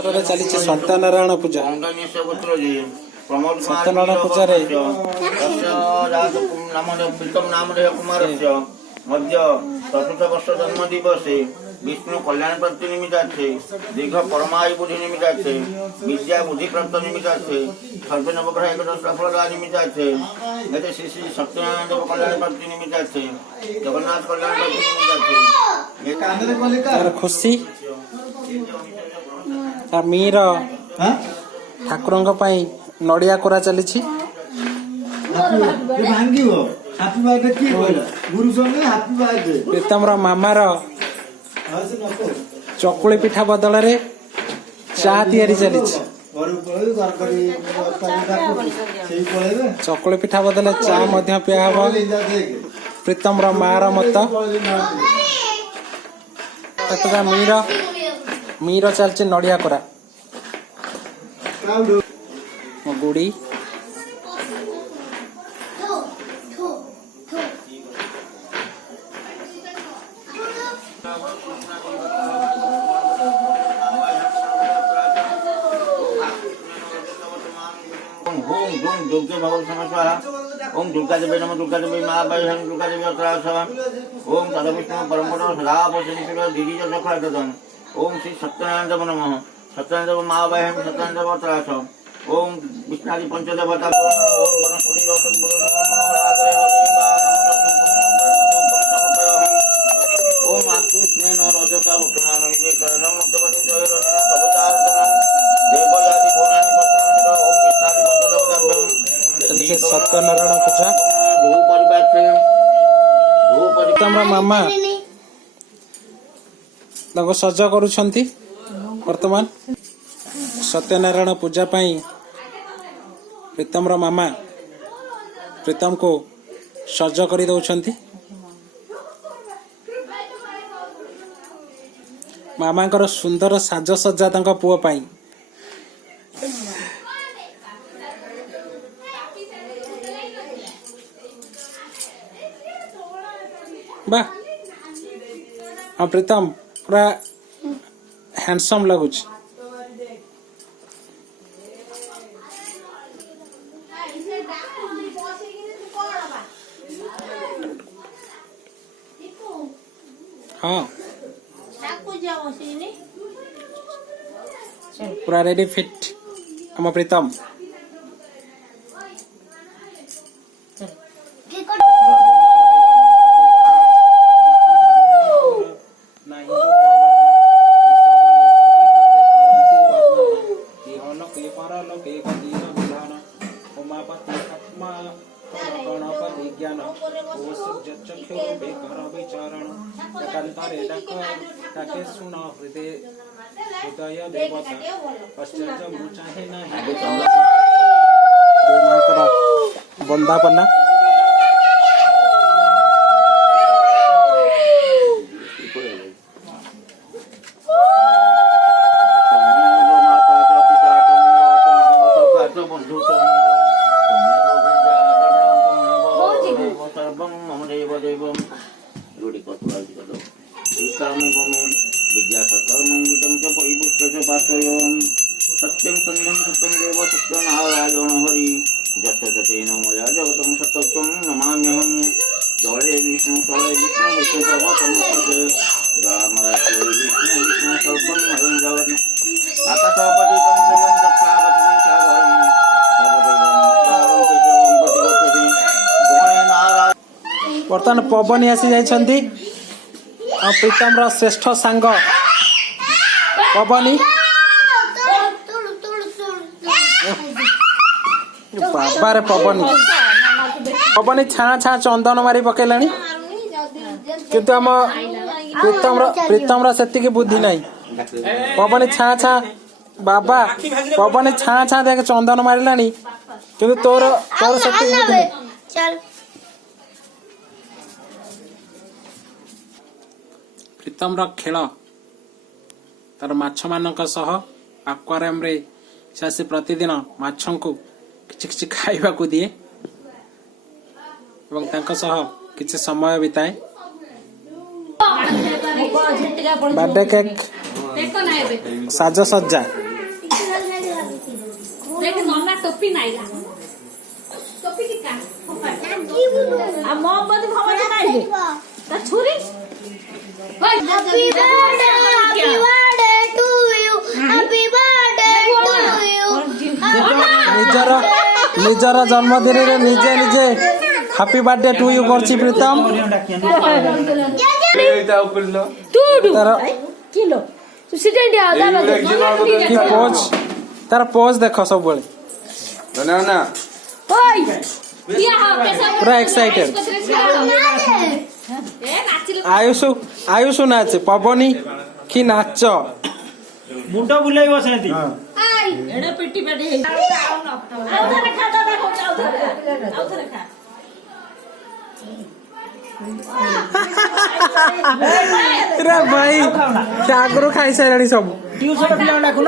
चली सत्यनारायण पूजा सत्यनारायण पूजा मध्य चतुर्थ वर्ष जन्म दिवसे विष्णु कल्याण प्राप्ति निमित्तार्थे दीर्घ परमायु बुद्धि निमित्तार्थे विद्या बुद्धि प्राप्त निमित्तार्थे सर्व नवग्रह एक सफलता निमित्तार्थे यदि श्री श्री सत्यनारायण देव कल्याण प्राप्ति निमित्तार्थे जगन्नाथ कल्याण प्राप्ति निमित्तार्थे खुशी मीर ठाकुर नड़िया कोरा चली प्रीतम मामार चकुली पिठा बदल रे चा तैयारी चली चकुली पिठा बदल चा पिया हम प्रीतम मार मत मीर चलचे नड़िया कोरा गुड़ी दुर्गे भगवत समस्या ओम दुर्गा देवी नमः दुर्गा देवी महाबाई हम दुर्गा देवी अत्रासवा ओम तद विष्णु परमपद सदा वसनिशिर दिरिज सखरादन ओम श्री सत्यनारायण देव नमः सत्यनारायण देव महाबाई हम सत्यनारायण देव अत्रास ओम विष्णादि पंचदेवता ओम वनस्पति गौतम गुरु ओम आकृष्ण रजसा वर्तमान विवेकन मध्यपति जय रजन सबदार देवयादि भुवनानि पश्चिम ओम विष्णादि पंचदेवता सत्यनारायण पूजा मामा सज करुछंती वर्तमान सत्यनारायण पूजा पाई प्रीतम मामा प्रीतम को सज कर दौरान मामा सुंदर साजसज्जा पुओ पाई बा हाँ प्रीतम पूरा हैंडसम लगुच हाँ पूरा रेडी फिट हम प्रीतम बंदापना सत्यं संगं सत्यं देव सत्यनारायण हरि जतेन मया जगतं सत्यं नमाम्यहं जले विष्णु तले विष्णु विष्णु सर्वतमस्ते रामराजे विष्णु विष्णु सर्वं हरं जगन् आकाशपति कंसं दक्षापति सागरं सर्वदेवं नमस्कारं केशवं प्रतिगच्छति गणे नारायण वर्तमान पवन आसी जाइछंती प्रीतम श्रेष्ठ सांग पवनी बाबा रे पवनी छाँ छाँ चंदन मारी पकेलानी किंतु आम प्रीतम से बुद्धि नहीं पवनी छाँ छाँ बाबा पवनी छाँ छाँ देख चंदन मारिलानी किंतु तोर तोर से बुद्धि नहीं प्रीतम खेल तार माछ मानक सह आक्वारियम रे से प्रतिदिन माछों को किछि खाइबा को दिए एवं तांका सह किछि समय बिताए बर्थडे केक साजसज्जा देख नन्ना टोपी नाही ला टोपी की का आ मोहम्मद भवन नाही दे ता छुरी happy birthday to you happy birthday to you ନିଜର ଜନ୍ମଦିନରେ ନିଜେ ନିଜେ ହାପି ବାର୍ଥଡେ ଟୁ ୟୁ କରୁଛି ପ୍ରୀତମ। ତାର किलो तू सिटे दिया दाबा दे କି ପୋଜ ତାର ପୋଜ ଦେଖ ସବୁବେଳେ ओय किया हो कैसा ପୁରା एक्साइटेड। ए नाचिलो ଆୟୁଷ ନାଚ ପବନି କି ନାଚ मुंड बुलाइब सेंती एडे पिट्टी पेटी हे आउ थरे खा दादा हो आउ थरे खा रे ଭାଇ ସେ ଆଗରୁ ଖାଇସାରିଲାଣି ସବୁ। ट्यूशन पिला डाकुन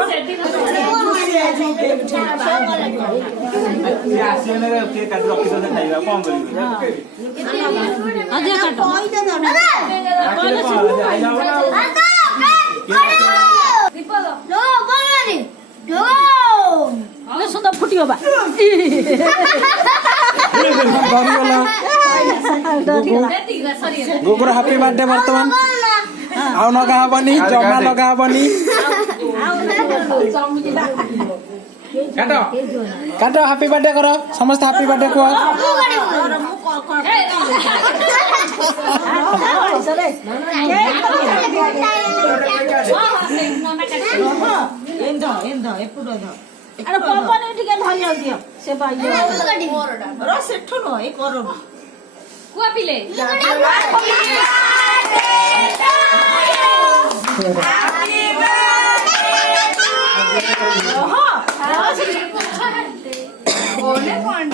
आसीने रे के काट रखि दे खाइबा कोन करिवे अजे काटो अरे सुंदर फुटियो बा ଡରିଗଲା तीगरा सरी ଗୁଗୁର ହାପି ବାର୍ଥଡେ ବର୍ତ୍ତମାନ ଆଉ ଲଗା ହବନି ଜମା ଲଗା ହବନି। କାଟ କାଟ ହାପି ବାର୍ଥଡେ କର ସମସ୍ତେ ହାପି ବାର୍ଥଡେ କୁହ। अरे पापा ने ठीक है धरिया दियो से भाई रो सेठो न ए करो कुआ पिले बोले कौन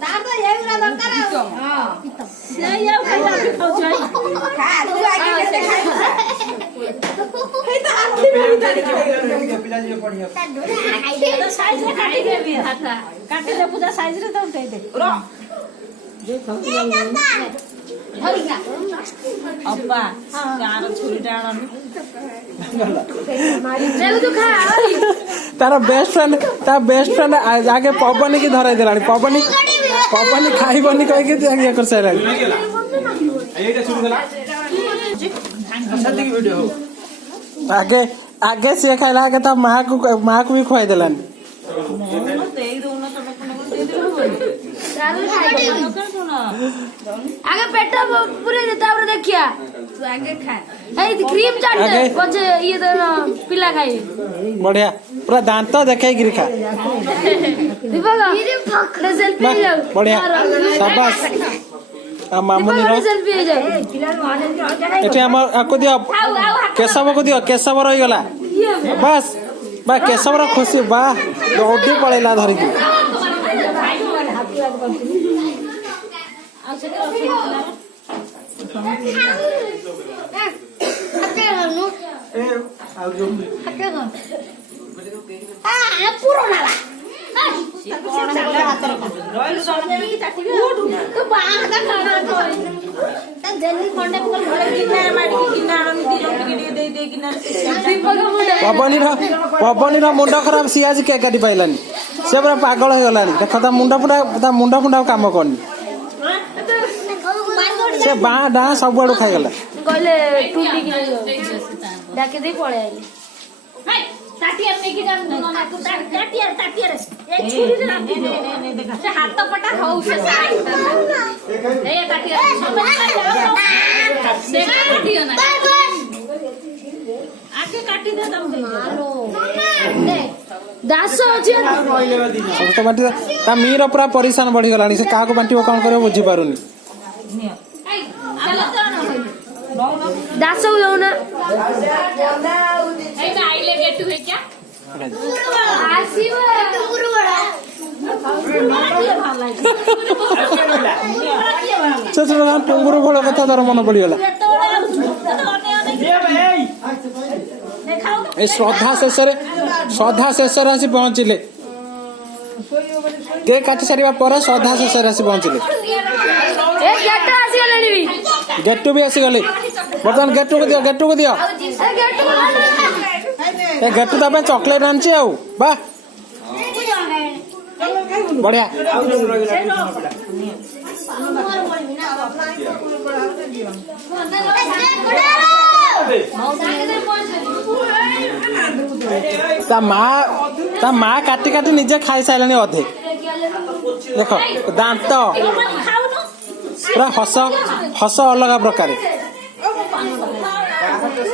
तार तो ये उरा दरकार हां से या खाइला के खाउ जाई खा तू आगे कैसे खा तो साइज रे काटी दे भी हाथा काटी दे पूजा साइज रे तो दे दे रो धरिया अब्बा यार छुरी डाणन चल तू खा तार बेस्ट फ्रेंड आगे पवनी की धराई देलानी पवनी खाइबनी कहिके ये कर साइलानी। आगे आगे से खाइला आगे ता माँ को भी खुआई देलानी। दे दो न तो दे दे आगे पेट पूरे देता पर देखिया तू आगे खा ए क्रीम चाट दे आगे। पछे ये तो पिला खाई बढ़िया पूरा दांत देखे गिरी खा दीपक सेल्फी वाह, जाओ बढ़िया शाबाश आ मामुनी रो सेल्फी जाओ एठी हमर आको दियो केशव को दियो केशव रही गला बस बा केशव रो खुशी बा दौड़ी पळेला धरि की पवनी रो मुंड खराब सी आज के काटी पाइलानी से पूरा पागल हो गलानी देख ता मुंड फुंडा काम करनी से बा डा सब आड़ू खाई गला कहले टूटी की डाके दे पळे आइले हाय ताटिया में की जान ना तू ताटिया रे ए छुरी रे देखा से हाथ पटा हो से साई ए ताटिया से काटियो ना आके काटी दे दम दे दास अछि सब तो बांटी ता मीर पूरा परेशान बढ़ी गलानी से का को बांटीबो कोन करे बुझी पारुनी दास हो ना ए ना आइले गेट है क्या आसीबो गुरु बड़ा चचरा टंगुरु भलो कथा दर मन पड़ी गला ए श्रद्धा शेष रे आसी पहुंचिले କେକ୍ କାଟି ସାରିବା ପରେ ଶ୍ରଦ୍ଧା ଶେଷରେ ଆସି ପହଞ୍ଚିଲେ। ଏ ଗେଟ ଆସିଗଲେଣି ବି ଗେଟୁ ବି ଆସିଗଲେ। ବର୍ତ୍ତମାନ ଗେଟୁକୁ ଦିଅ, ଗେଟୁକୁ ଦିଅ। ଏ ଗେଟୁ ତା ପାଇଁ ଚକୋଲେଟ ଆଣିଛି ଆଉ ବା ବଢିଆ। ତା ମା କାଟି କାଟି ନିଜେ ଖାଇସାରିଲାଣି ଅଧେ। ଦେଖ ଦାନ୍ତ ଖାଉନୁ ପୁରା ହସ ଅଲଗା ପ୍ରକାର।